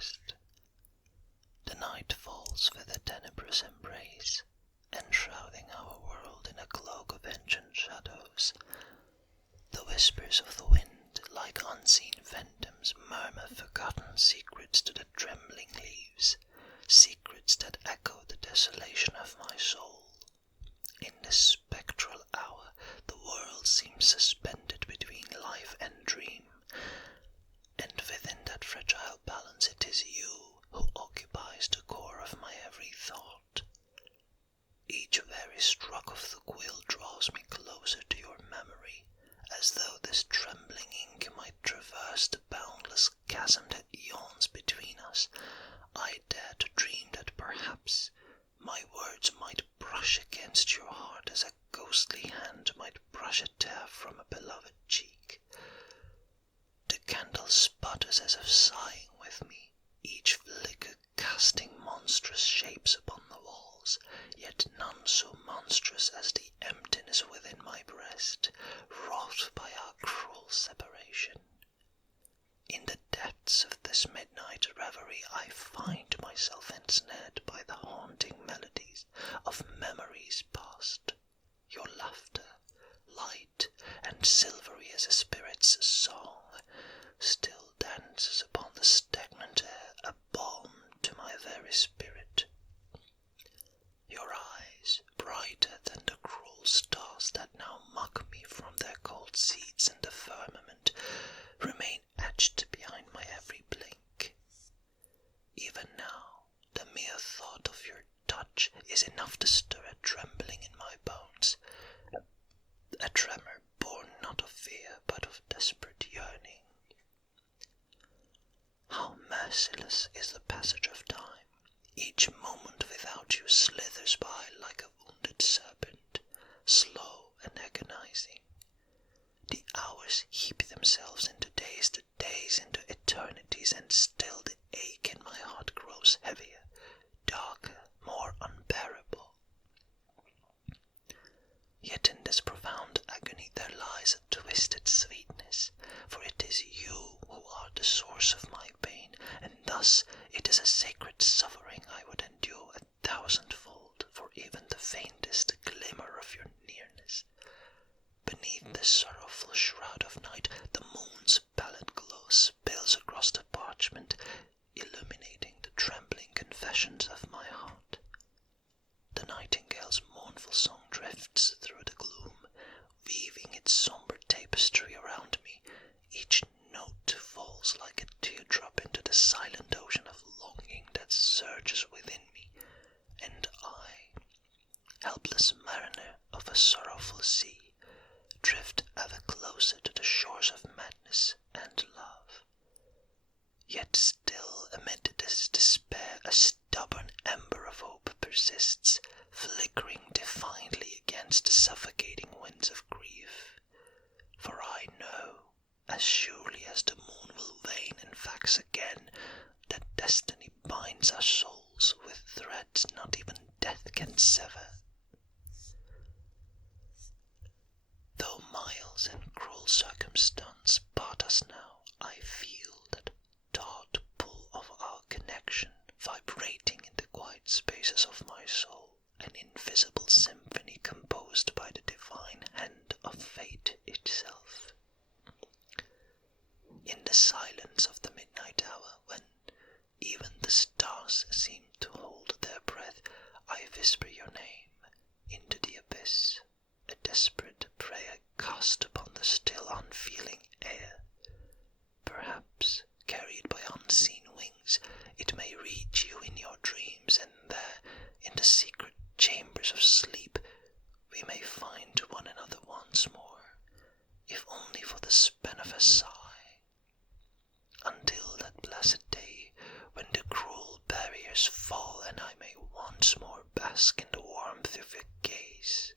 forest. The night falls with a tenebrous embrace, enshrouding our world in a cloak of ancient shadows. The whispers of the wind, like unseen phantoms, murmur forgotten secrets to the trembling leaves, secrets that echo the desolation of my soul. In this spectral hour, the world seems suspended between life and dream, and within that fragile balance it is you who occupies the core of my every thought. Each very stroke of the quill draws me closer to your memory, as though this trembling ink might traverse the boundless chasm that yawns between us. I dare to dream that perhaps my words might brush against your heart as a ghostly hand might brush a tear from a beloved cheek. The candle sputters as if sighing with me, each flicker casting monstrous shapes upon the walls, yet none so monstrous as the emptiness within my breast, wrought by our cruel separation. In the depths of this midnight reverie I find myself ensnared by the haunting melodies of memories past. Your laughter, light and silvery as a spirit's song, still dances upon the stagnant air, a balm to my very spirit. Your eyes, brighter than the cruel stars that now mock me from their cold seats in the firmament, remain etched behind my every blink. Even now, the mere thought of your touch is enough to stir a trembling in my bones, a tremor born not of fear but of desperate yearning. How merciless is the passage of time! Each moment without you slithers by like a wounded serpent, slow and agonizing. The hours heap themselves into days, the days into eternities, and still the ache in my heart grows heavier, darker, more unbearable. Yet in this profound agony there lies a twisted sweetness, for it is you who are the source of my pain, and thus it is a sacred suffering I would endure 1,000-fold for even the faintest glimmer of your nearness. Beneath the sorrowful shroud of night, the moon's pallid glow spills across the parchment, illuminating the trembling confessions of my heart. The nightingale's mournful song drifts through the gloom, weaving its somber tapestry around me. Each note falls like a teardrop into the silent ocean of longing that surges within me, and I, helpless mariner of a sorrowful sea, drift ever closer to the shores of madness and love. Yet still amid this despair a stubborn ember of hope persists, flickering defiantly against the suffocating winds of grief. For I know, as surely as the moon will wane and wax again, that destiny binds our souls with threads not even death can sever. Though miles and cruel circumstance part us now, I feel that taut pull of our connection, vibrating in the quiet spaces of my soul, an invisible symphony composed by the divine hand of fate itself. In the silence of the midnight hour, when even the stars seem to hold their breath, I whisper your name into the abyss, a desperate prayer cast upon the still unfeeling air. Perhaps, carried by unseen wings, it may reach you in your dreams, and there, in the secret chambers of sleep, we may find one another once more, if only for the span of a sigh. Until that blessed day, when the cruel barriers fall and I may once more bask in the warmth of your gaze,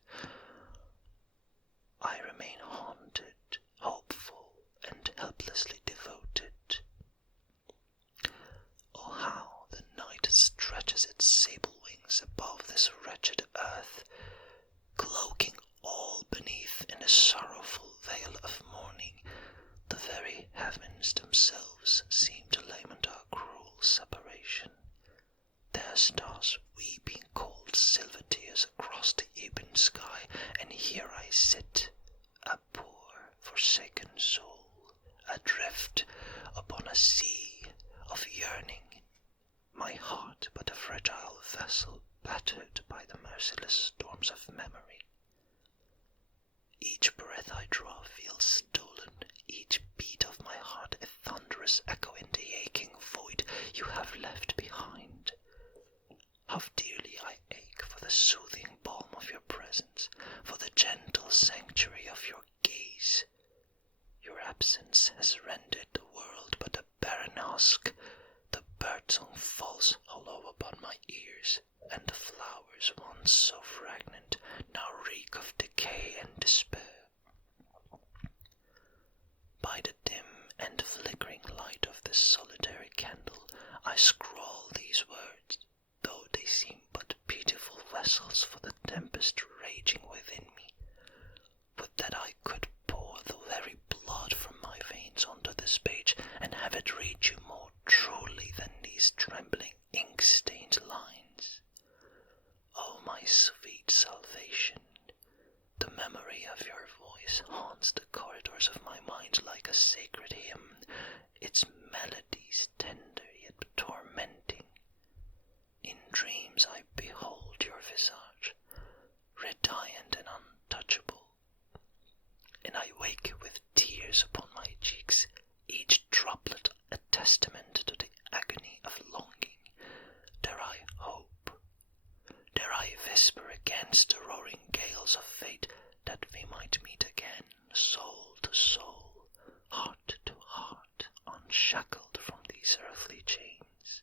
I remain haunted, hopeful, and helplessly devoted. Oh, how the night stretches its sable wings above this wretched earth, cloaking all beneath in a sorrowful veil of mourning. The very heavens themselves seem to lament our cruel the stars weeping cold silver tears across the ebon sky, and here I sit, a poor forsaken soul, adrift upon a sea of yearning, my heart but a fragile vessel battered by the merciless storms of memory. Each breath I draw feels stolen, each beat of my heart a thunderous echo in the aching void you have left behind. How dearly I ache for the soothing balm of your presence, for the gentle sanctuary of your gaze. Your absence has rendered the world but a barren husk. The birdsong falls hollow upon my ears, and the flowers, once so fragrant, now reek of decay and despair. By the dim and flickering light of this solitary candle, I scrawl these words, though they seem but pitiful vessels for the tempest raging within me. Would that I could pour the very blood from my veins onto this page, and have it read you more truly than these trembling ink-stained lines. Oh, my sweet salvation, the memory of your voice haunts the corridors of my mind like a sacred hymn, its melodies tender yet tormenting. In dreams I behold your visage, radiant and untouchable, and I wake with tears upon my cheeks, each droplet a testament to the agony of longing. Dare I hope, dare I whisper against the roaring gales of fate, that we might meet again, soul to soul, heart to heart, unshackled from these earthly chains.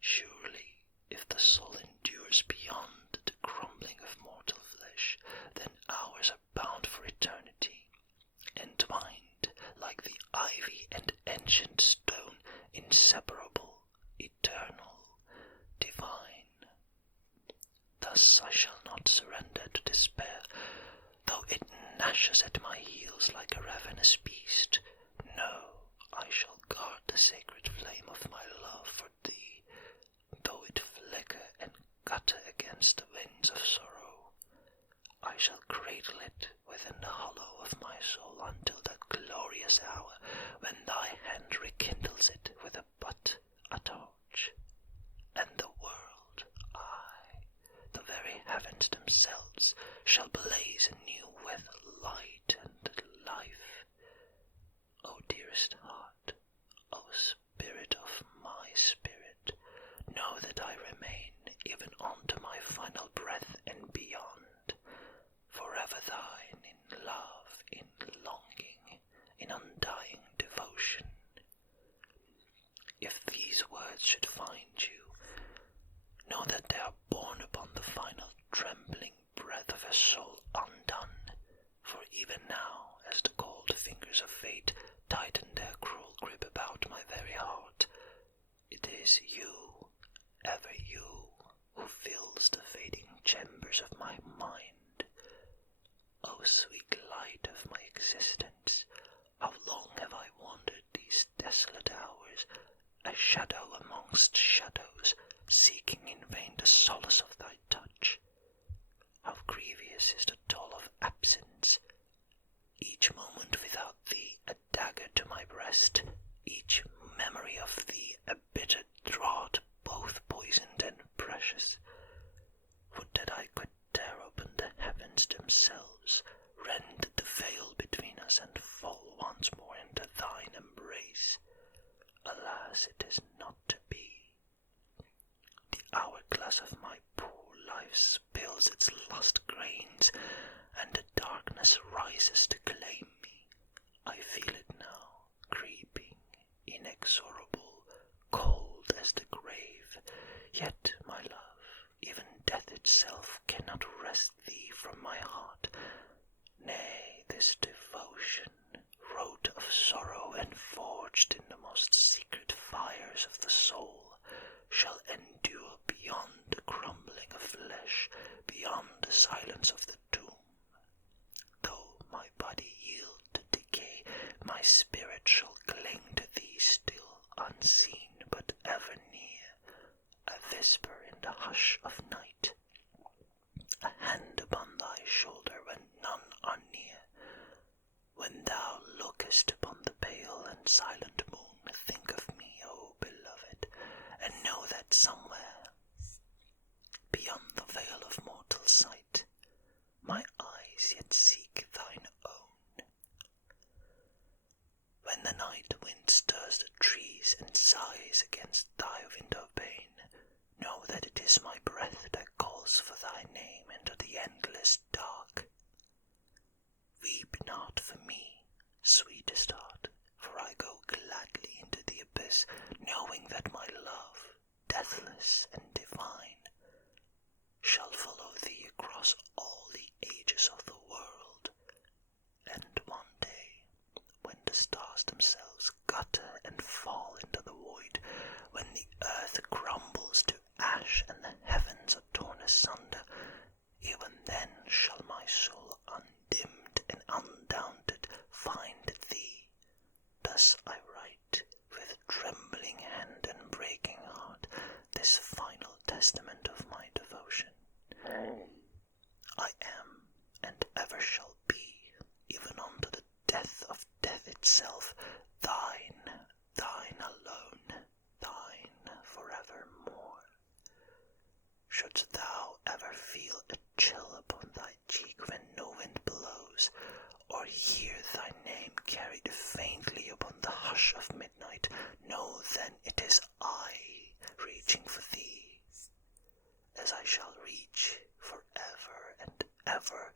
Surely, if the soul endures beyond the crumbling of mortal flesh, then hours are bound for eternity, entwined like the ivy and ancient stone, inseparable, eternal, divine. Thus I shall not surrender to despair, though it gnashes at my heels like a ravenous beast. No, I shall guard the sacred flame of my love for thee, though it flicker and gutter against the winds of sorrow. I shall cradle it within the hollow of my soul until that glorious hour when thy hand rekindles it with a torch, and the world, aye, the very heavens themselves, shall blaze anew with light and life. O dearest heart, O spirit of my spirit, know that I remain, even unto my final breath and beyond, forever thine in love, in longing, in undying devotion. If these words should find you, know that they are borne upon the final trembling breath of a soul undone, for even now, as the cold fingers of fate tighten their cruel grip about my very heart, it is you, ever you, who fills the fading chambers of my mind. O sweet light of my existence, how long have I wandered these desolate hours, a shadow amongst shadows, seeking in vain the solace of thy touch. How grievous is the toll of absence, each moment without thee a dagger to my breast, each memory of thee a bitter draught, both poisoned and precious. Would that I could tear open the heavens themselves, rend the veil between us, and fall once more into thine embrace. Alas, it is not to be. The hourglass of my poor life spills its last grains, and the darkness rises to claim me. I feel it now, creeping, inexorable, cold as the grave. Yet, my love, even death itself cannot wrest thee from my heart. Nay, this devotion, wrote of sorrow and forged in the most secret fires of the soul, shall endure beyond the crumbling of flesh, beyond the silence of the tomb. Though my body yield to decay, my spirit shall cling to thee still, unseen but ever near, a whisper the hush of night, a hand upon thy shoulder when none are near. When thou lookest upon the pale and silent moon, think of me, O beloved, and know that somewhere, beyond the veil of mortal sight, my eyes yet seek thine own. When the night wind stirs the trees and sighs against thy window pane, know that it is my breath that calls for thy name into the endless dark. Weep not for me, sweetest heart, for I go gladly into the abyss, knowing that my love, deathless and divine, shall follow thee across all the ages of the world, and one day, when the stars themselves gutter and fall into the void, when the earth crumbles to ash and the heavens are torn asunder, even then shall my soul undimmed and undaunted find thee. Thus I write, with trembling hand and breaking heart, this final testament of my devotion. I am, and ever shall be, even unto the death of death itself, thine, thine alone, thine forevermore. Shouldst thou ever feel a chill upon thy cheek when no wind blows, or hear thy name carried faintly upon the hush of midnight, know then it is I reaching for thee, as I shall reach forever and ever